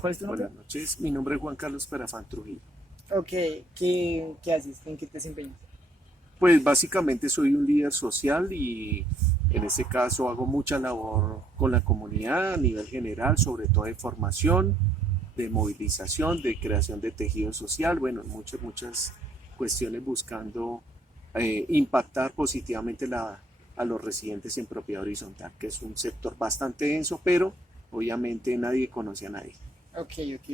¿Cuál es tu nombre? Buenas noches, mi nombre es Juan Carlos Perafán Trujillo. Ok, ¿qué haces? ¿En qué te desempeñas? Pues básicamente soy un líder social y en este caso hago mucha labor con la comunidad a nivel general, sobre todo de formación, de movilización, de creación de tejido social, bueno, muchas cuestiones buscando impactar positivamente a los residentes en propiedad horizontal, que es un sector bastante denso, pero obviamente nadie conoce a nadie. Ok,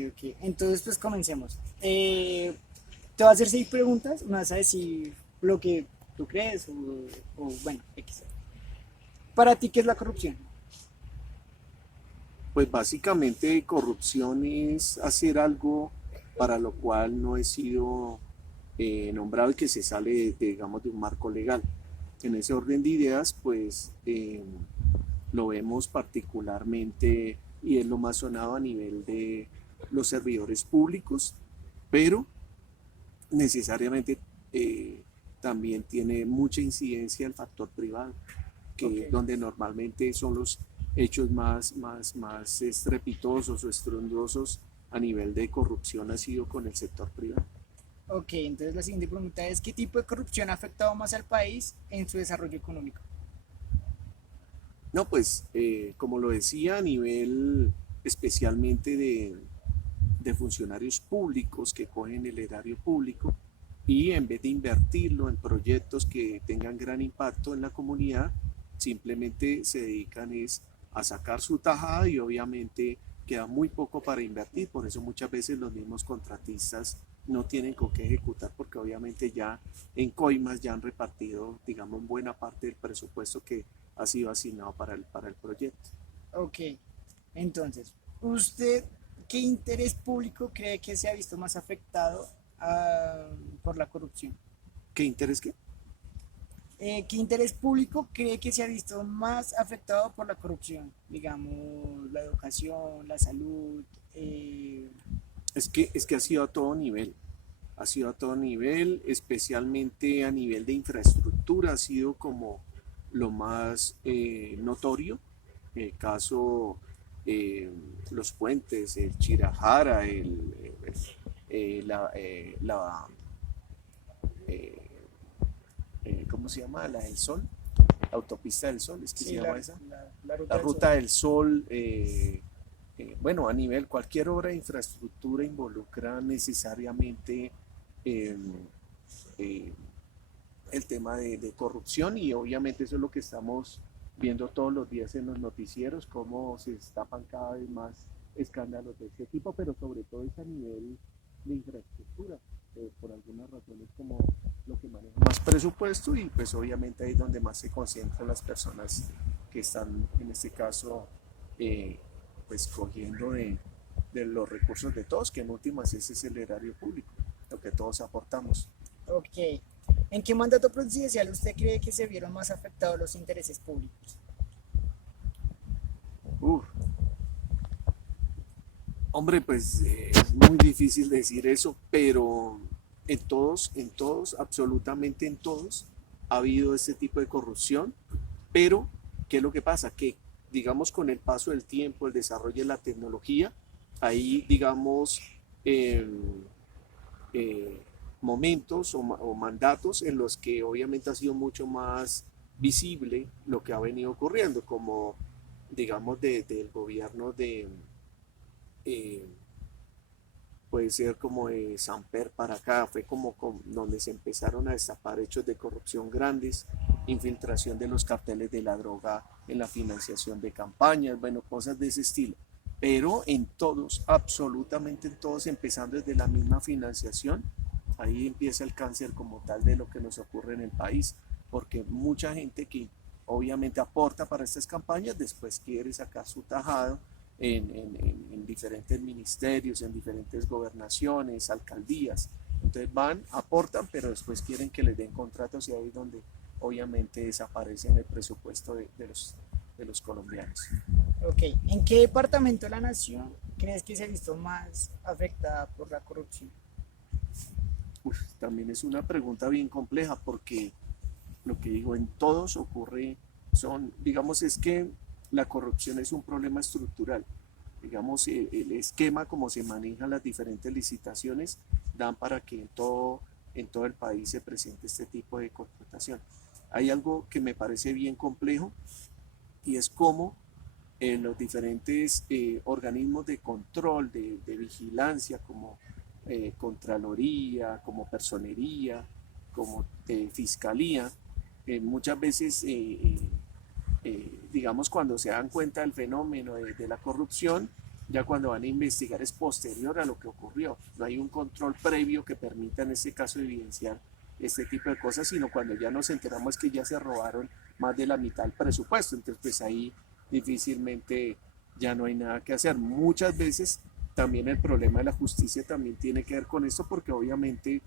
ok. Entonces, pues comencemos. Te voy a hacer 6 preguntas, me vas a decir lo que tú crees o bueno, X. Para ti, ¿qué es la corrupción? Pues básicamente corrupción es hacer algo para lo cual no he sido nombrado y que se sale digamos, de un marco legal. En ese orden de ideas, pues lo vemos particularmente y es lo más sonado a nivel de los servidores públicos, pero necesariamente también tiene mucha incidencia el factor privado, Ok, que donde normalmente son los hechos más estrepitosos o estruendosos a nivel de corrupción ha sido con el sector privado. ok, entonces la siguiente pregunta es, ¿qué tipo de corrupción ha afectado más al país en su desarrollo económico? No, pues como lo decía, a nivel especialmente de funcionarios públicos que cogen el erario público y en vez de invertirlo en proyectos que tengan gran impacto en la comunidad, simplemente se dedican es a sacar su tajada y obviamente queda muy poco para invertir, por eso muchas veces los mismos contratistas no tienen con qué ejecutar porque obviamente ya en coimas ya han repartido, digamos, buena parte del presupuesto que ha sido asignado para el proyecto. Ok, entonces, ¿usted qué interés público cree que se ha visto más afectado por la corrupción? ¿Qué interés qué? ¿Qué interés público cree que se ha visto más afectado por la corrupción? Digamos, la educación, la salud. Es que ha sido a todo nivel, ha sido a todo nivel, especialmente a nivel de infraestructura, ha sido como lo más notorio. El caso, eh, los puentes, el Chirajara, eh, ¿cómo se llama? La del Sol, la autopista del Sol, es que se Sí, llama esa. la ruta La del sol. ruta del Sol, bueno, a nivel, cualquier obra de infraestructura involucra necesariamente eh, eh, el tema de corrupción y obviamente eso es lo que estamos viendo todos los días en los noticieros, cómo se destapan cada vez más escándalos de ese tipo, pero sobre todo es a nivel de infraestructura, por algunas razones como lo que maneja más presupuesto y pues obviamente ahí es donde más se concentran las personas que están en este caso eh, pues cogiendo de los recursos de todos, que en últimas ese es el erario público, lo que todos aportamos. Ok. ¿En qué mandato presidencial usted cree que se vieron más afectados los intereses públicos? Uf, hombre, pues es muy difícil decir eso, pero absolutamente en todos, ha habido este tipo de corrupción, pero ¿qué es lo que pasa? Que, digamos, con el paso del tiempo, el desarrollo de la tecnología, hay, digamos, eh, eh, momentos o mandatos en los que obviamente ha sido mucho más visible lo que ha venido ocurriendo, como, digamos, del gobierno eh, puede ser como de Samper para acá, fue como donde se empezaron a destapar hechos de corrupción grandes, infiltración de los carteles de la droga en la financiación de campañas, bueno, cosas de ese estilo. Pero en todos, absolutamente en todos, empezando desde la misma financiación, ahí empieza el cáncer como tal de lo que nos ocurre en el país, porque mucha gente que obviamente aporta para estas campañas, después quiere sacar su tajado en diferentes ministerios, en diferentes gobernaciones, alcaldías. Entonces van, aportan, pero después quieren que les den contratos y ahí es donde obviamente desaparecen el presupuesto de los colombianos. Ok. ¿En qué departamento de la nación crees que se ha visto más afectada por la corrupción? Uf, también es una pregunta bien compleja porque lo que digo, en todos ocurre, digamos, es que la corrupción es un problema estructural. digamos, el esquema como se manejan las diferentes licitaciones dan para que en todo el país se presente este tipo de contratación. Hay algo que me parece bien complejo y es cómo los diferentes organismos de control, de vigilancia, como Contraloría, como Personería, como Fiscalía, muchas veces, digamos, cuando se dan cuenta del fenómeno de la corrupción, ya cuando van a investigar es posterior a lo que ocurrió. No hay un control previo que permita en este caso evidenciar este tipo de cosas, sino cuando ya nos enteramos que ya se robaron más de la mitad del presupuesto. Entonces, pues ahí difícilmente ya no hay nada que hacer. Muchas veces también el problema de la justicia también tiene que ver con esto, porque obviamente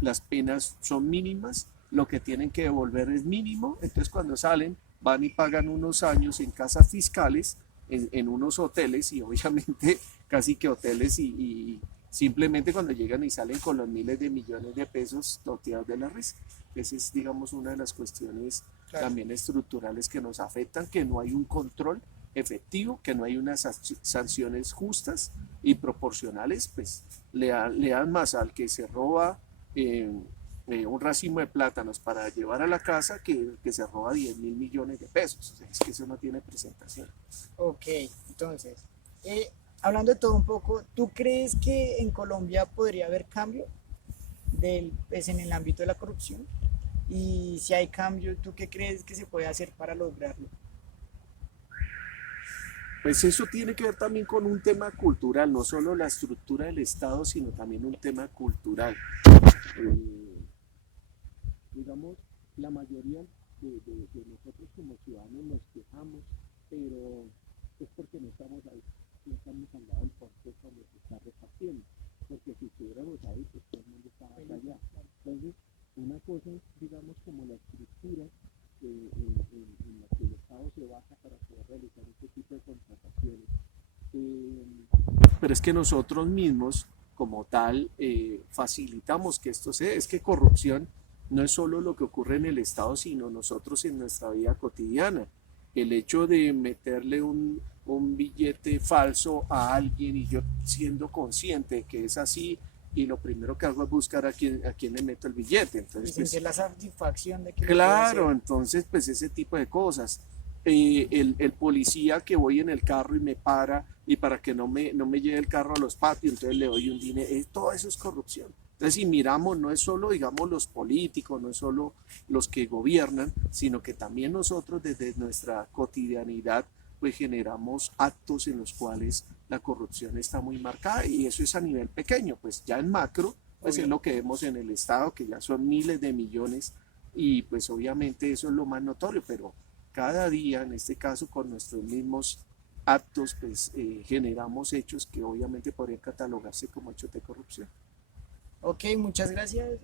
las penas son mínimas, lo que tienen que devolver es mínimo, entonces cuando salen van y pagan unos años en casas fiscales, en unos hoteles, y obviamente casi que hoteles, y simplemente cuando llegan y salen con los miles de millones de pesos toteados de la risa. Esa es, digamos, una de las cuestiones también estructurales que nos afectan, que no hay un control efectivo, que no hay unas sanciones justas y proporcionales, pues le dan más al que se roba un racimo de plátanos para llevar a la casa que se roba 10.000 millones de pesos. O sea, es que eso no tiene presentación. Ok, entonces, hablando de todo un poco, ¿tú crees que en Colombia podría haber cambio pues, en el ámbito de la corrupción? Y si hay cambio, ¿tú qué crees que se puede hacer para lograrlo? Pues eso tiene que ver también con un tema cultural, no solo la estructura del Estado, sino también un tema cultural. Eh, digamos, la mayoría de nosotros como ciudadanos nos quejamos, pero es porque no estamos ahí, no estamos al lado del puente cuando se está repartiendo, porque si estuviéramos ahí, pues todo el mundo estaba allá. Entonces, una cosa es, digamos, como la estructura en la que el Estado se basa para poder realizar este tipo de contrataciones. Eh, pero es que nosotros mismos, como tal, facilitamos que esto sea. Es que corrupción no es solo lo que ocurre en el Estado, sino nosotros en nuestra vida cotidiana. El hecho de meterle un billete falso a alguien y yo siendo consciente de que es así, y lo primero que hago es buscar a quién le meto el billete. Y Entonces, sentir pues, la satisfacción de que lo puede claro, hacer. entonces pues ese tipo de cosas. El policía que voy en el carro y me para y para que no me lleve el carro a los patios, entonces le doy un dinero, todo eso es corrupción. Entonces si miramos, no es solo, digamos, los políticos, no es solo los que gobiernan, sino que también nosotros desde nuestra cotidianidad pues generamos actos en los cuales la corrupción está muy marcada, y eso es a nivel pequeño. Pues ya en macro pues es Obvio. lo que vemos en el Estado, que ya son miles de millones, y pues obviamente eso es lo más notorio, pero cada día, en este caso con nuestros mismos actos, pues generamos hechos que obviamente podrían catalogarse como hechos de corrupción. Ok, muchas gracias.